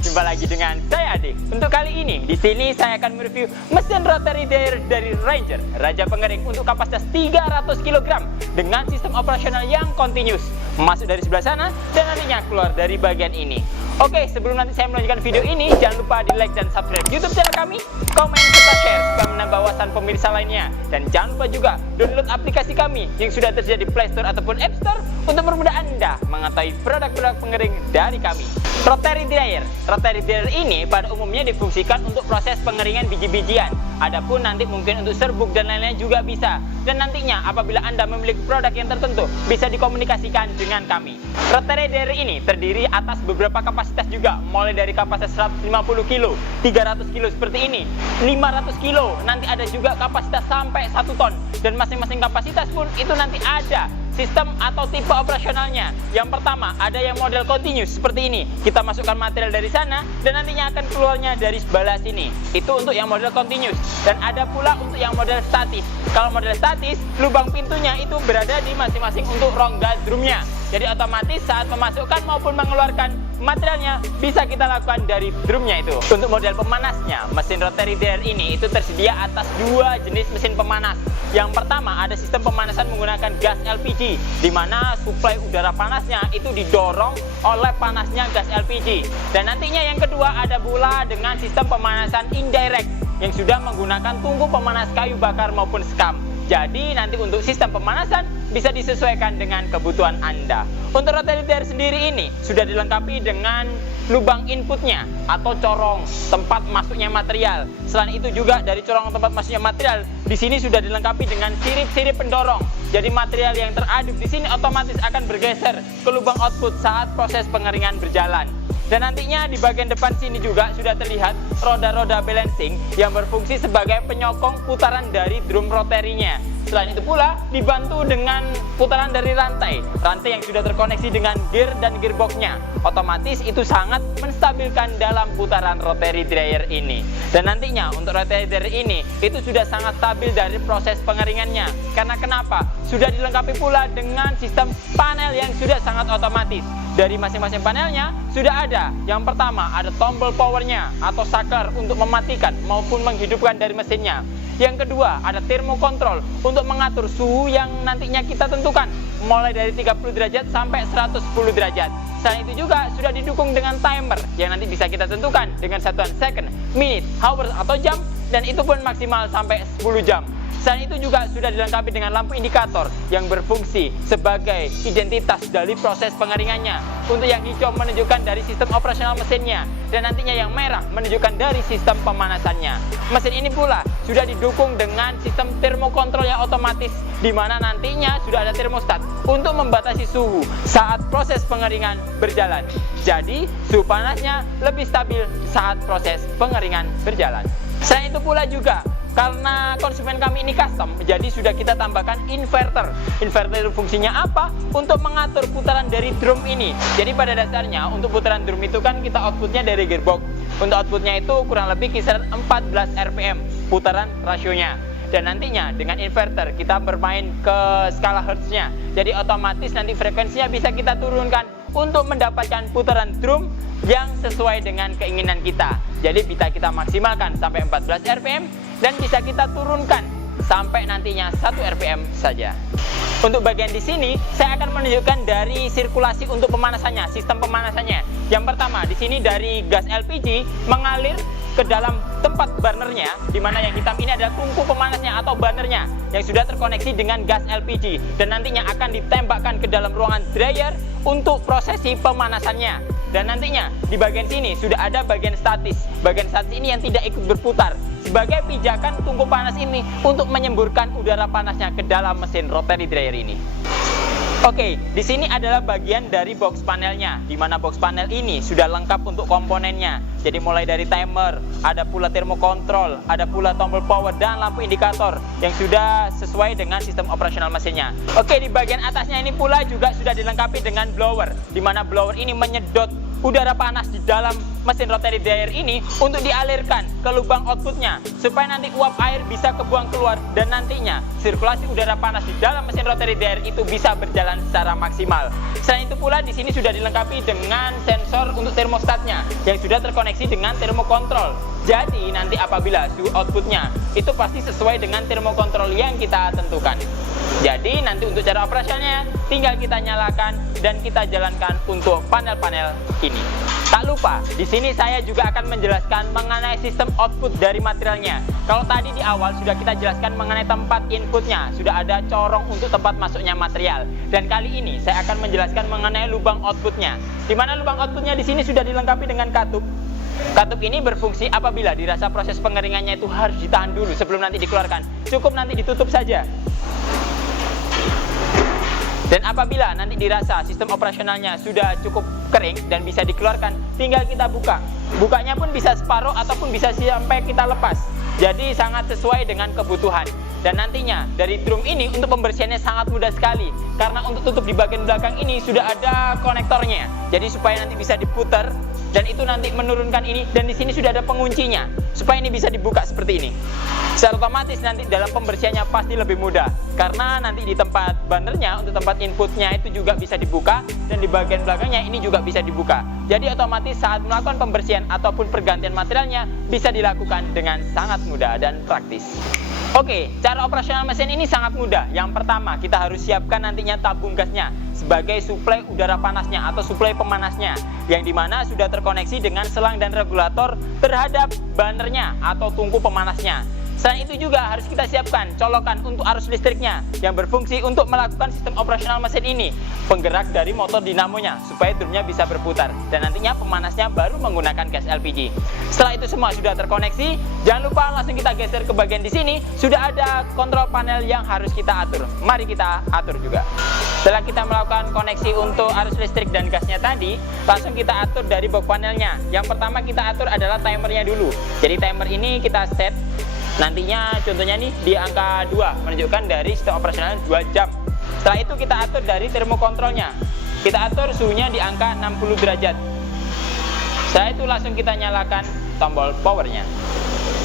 jumpa lagi dengan saya Adik. Untuk kali ini, di sini saya akan mereview mesin rotary dryer dari Ranger, Raja Pengering untuk kapasitas 300 kg dengan sistem operasional yang continuous. Masuk dari sebelah sana dan nantinya keluar dari bagian ini. Oke, sebelum nanti saya melanjutkan video ini, jangan lupa di like dan subscribe YouTube channel kami, komen serta share supaya menambah wawasan pemirsa lainnya. Dan jangan lupa juga download aplikasi kami yang sudah tersedia di Play Store ataupun App Store untuk mempermudah Anda mengetahui produk-produk pengering dari kami. Rotary dryer. Rotary dryer ini pada umumnya difungsikan untuk proses pengeringan biji-bijian. Adapun nanti mungkin untuk serbuk dan lain-lain juga bisa. Dan nantinya apabila Anda memiliki produk yang tertentu bisa dikomunikasikan dengan kami. Rotary dryer ini terdiri atas beberapa kapasitas juga, mulai dari kapasitas 150 kg, 300 kg seperti ini, 500 kg, nanti ada juga kapasitas sampai 1 ton. Dan masing-masing kapasitas pun itu nanti ada sistem atau tipe operasionalnya. Yang pertama ada yang model continuous seperti ini. Kita masukkan material dari sana dan nantinya akan keluarnya dari sebelah sini. Itu untuk yang model continuous. Dan ada pula untuk yang model statis. Kalau model statis, lubang pintunya itu berada di masing-masing untuk rongga drumnya. Jadi otomatis saat memasukkan maupun mengeluarkan materialnya bisa kita lakukan dari drumnya itu. Untuk model pemanasnya, mesin rotary dryer ini itu tersedia atas 2 jenis mesin pemanas. Yang pertama ada sistem pemanasan menggunakan gas LPG, di mana suplai udara panasnya itu didorong oleh panasnya gas LPG. Dan nantinya yang kedua ada pula dengan sistem pemanasan indirect yang sudah menggunakan tungku pemanas kayu bakar maupun sekam. Jadi nanti untuk sistem pemanasan bisa disesuaikan dengan kebutuhan Anda. Untuk rotary dryer sendiri ini sudah dilengkapi dengan lubang inputnya atau corong tempat masuknya material. Selain itu juga dari corong tempat masuknya material di sini sudah dilengkapi dengan sirip-sirip pendorong. Jadi material yang teraduk di sini otomatis akan bergeser ke lubang output saat proses pengeringan berjalan. Dan nantinya di bagian depan sini juga sudah terlihat roda-roda balancing yang berfungsi sebagai penyokong putaran dari drum rotary-nya. Selain itu pula dibantu dengan putaran dari rantai yang sudah terkoneksi dengan gear dan gearbox-nya. Otomatis itu sangat menstabilkan dalam putaran rotary dryer ini. Dan nantinya untuk rotary dryer ini itu sudah sangat stabil dari proses pengeringannya. Karena kenapa? Sudah dilengkapi pula dengan sistem panel yang sudah sangat otomatis. Dari masing-masing panelnya sudah ada. Yang pertama ada tombol powernya atau saklar untuk mematikan maupun menghidupkan dari mesinnya. Yang kedua ada thermocontrol untuk mengatur suhu yang nantinya kita tentukan, mulai dari 30 derajat sampai 110 derajat. Selain itu juga sudah didukung dengan timer yang nanti bisa kita tentukan dengan satuan second, minute, hours atau jam, dan itu pun maksimal sampai 10 jam. Selain itu juga sudah dilengkapi dengan lampu indikator yang berfungsi sebagai identitas dari proses pengeringannya. Untuk yang hijau menunjukkan dari sistem operasional mesinnya, dan nantinya yang merah menunjukkan dari sistem pemanasannya. Mesin ini pula sudah didukung dengan sistem thermocontrol yang otomatis, di mana nantinya sudah ada termostat untuk membatasi suhu saat proses pengeringan berjalan. Jadi suhu panasnya lebih stabil saat proses pengeringan berjalan. Selain itu pula juga karena konsumen kami ini custom, jadi sudah kita tambahkan inverter. Inverter itu fungsinya apa? Untuk mengatur putaran dari drum ini. Jadi pada dasarnya untuk putaran drum itu kan kita outputnya dari gearbox. Untuk outputnya itu kurang lebih kisaran 14 RPM putaran rasionya. Dan nantinya dengan inverter kita bermain ke skala hertznya. Jadi otomatis nanti frekuensinya bisa kita turunkan untuk mendapatkan putaran drum yang sesuai dengan keinginan kita. Jadi bisa kita maksimalkan sampai 14 RPM dan bisa kita turunkan sampai nantinya 1 RPM saja. Untuk bagian di sini saya akan menunjukkan dari sirkulasi untuk pemanasannya, sistem pemanasannya. Yang pertama di sini dari gas LPG mengalir ke dalam tempat burnernya, di mana yang hitam ini adalah tungku pemanasnya atau burnernya yang sudah terkoneksi dengan gas LPG dan nantinya akan ditembakkan ke dalam ruangan dryer untuk prosesi pemanasannya. Dan nantinya di bagian sini sudah ada bagian statis. Bagian statis ini yang tidak ikut berputar sebagai pijakan tungku panas ini untuk menyemburkan udara panasnya ke dalam mesin rotary dryer ini. Oke, di sini adalah bagian dari box panelnya, di mana box panel ini sudah lengkap untuk komponennya. Jadi mulai dari timer, ada pula thermocontrol, ada pula tombol power dan lampu indikator yang sudah sesuai dengan sistem operasional mesinnya. Oke, di bagian atasnya ini pula juga sudah dilengkapi dengan blower, di mana blower ini menyedot udara panas di dalam mesin rotary dryer ini untuk dialirkan ke lubang outputnya supaya nanti uap air bisa kebuang keluar dan nantinya sirkulasi udara panas di dalam mesin rotary dryer itu bisa berjalan berjalan secara maksimal. Selain itu pula di sini sudah dilengkapi dengan sensor untuk termostatnya yang sudah terkoneksi dengan termokontrol. Jadi nanti apabila suhu outputnya itu pasti sesuai dengan termokontrol yang kita tentukan. Jadi nanti untuk cara operasionalnya tinggal kita nyalakan dan kita jalankan untuk panel-panel ini. Tak lupa, di sini saya juga akan menjelaskan mengenai sistem output dari materialnya. Kalau tadi di awal sudah kita jelaskan mengenai tempat inputnya, sudah ada corong untuk tempat masuknya material. Dan kali ini saya akan menjelaskan mengenai lubang outputnya. Di mana lubang outputnya di sini sudah dilengkapi dengan katup. Katup ini berfungsi apabila dirasa proses pengeringannya itu harus ditahan dulu sebelum nanti dikeluarkan. Cukup nanti ditutup saja. Dan apabila nanti dirasa sistem operasionalnya sudah cukup kering dan bisa dikeluarkan, tinggal kita buka. Bukanya pun bisa separuh ataupun bisa sampai kita lepas. Jadi sangat sesuai dengan kebutuhan. Dan nantinya dari drum ini untuk pembersihannya sangat mudah sekali. Karena untuk tutup di bagian belakang ini sudah ada konektornya. Jadi supaya nanti bisa diputar dan itu nanti menurunkan ini, dan di sini sudah ada penguncinya supaya ini bisa dibuka seperti ini. Secara otomatis nanti dalam pembersihannya pasti lebih mudah karena nanti di tempat bannernya untuk tempat inputnya itu juga bisa dibuka dan di bagian belakangnya ini juga bisa dibuka. Jadi otomatis saat melakukan pembersihan ataupun pergantian materialnya bisa dilakukan dengan sangat mudah dan praktis. Oke, cara operasional mesin ini sangat mudah. Yang pertama, kita harus siapkan nantinya tabung gasnya sebagai suplai udara panasnya atau suplai pemanasnya, yang dimana sudah terkoneksi dengan selang dan regulator terhadap bannernya atau tungku pemanasnya. Selain itu juga harus kita siapkan colokan untuk arus listriknya yang berfungsi untuk melakukan sistem operasional mesin ini, penggerak dari motor dinamonya supaya drumnya bisa berputar dan nantinya pemanasnya baru menggunakan gas LPG. Setelah itu semua sudah terkoneksi, jangan lupa langsung kita geser ke bagian di sini, sudah ada kontrol panel yang harus kita atur. Mari kita atur juga. Setelah kita melakukan koneksi untuk arus listrik dan gasnya tadi, langsung kita atur dari box panelnya. Yang pertama kita atur adalah timernya dulu. Jadi timer ini kita set nantinya contohnya nih di angka 2 menunjukkan dari sistem operasional 2 jam. Setelah itu kita atur dari termokontrolnya. Kita atur suhunya di angka 60 derajat. Setelah itu langsung kita nyalakan tombol powernya.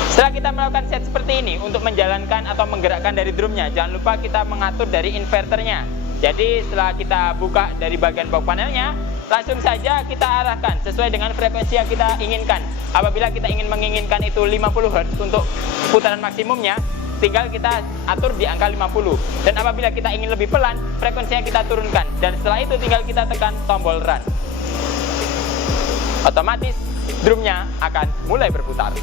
Setelah kita melakukan set seperti ini untuk menjalankan atau menggerakkan dari drumnya, jangan lupa kita mengatur dari inverternya. Jadi setelah kita buka dari bagian box panelnya, langsung saja kita arahkan sesuai dengan frekuensi yang kita inginkan. Apabila kita menginginkan itu 50 Hz untuk putaran maksimumnya, tinggal kita atur di angka 50. Dan apabila kita ingin lebih pelan, frekuensinya kita turunkan. Dan setelah itu tinggal kita tekan tombol run. Otomatis drumnya akan mulai berputar.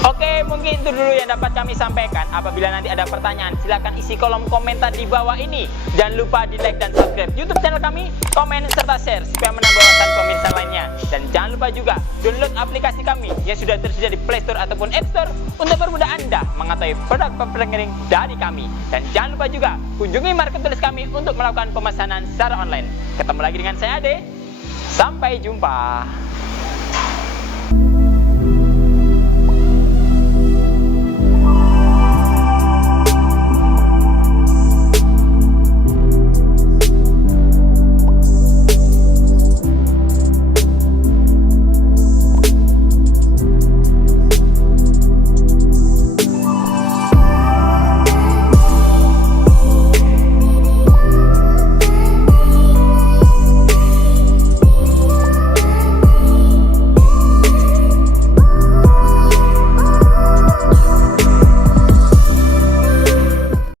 Oke, mungkin itu dulu yang dapat kami sampaikan. Apabila nanti ada pertanyaan, silahkan isi kolom komentar di bawah ini. Jangan lupa di like dan subscribe YouTube channel kami, komen serta share supaya menambah wawasan pemirsa lainnya. Dan jangan lupa juga download aplikasi kami yang sudah tersedia di Play Store ataupun App Store untuk mempermudah Anda mengetahui produk pengering dari kami. Dan jangan lupa juga kunjungi marketplace kami untuk melakukan pemesanan secara online. Ketemu lagi dengan saya Ade. Sampai jumpa.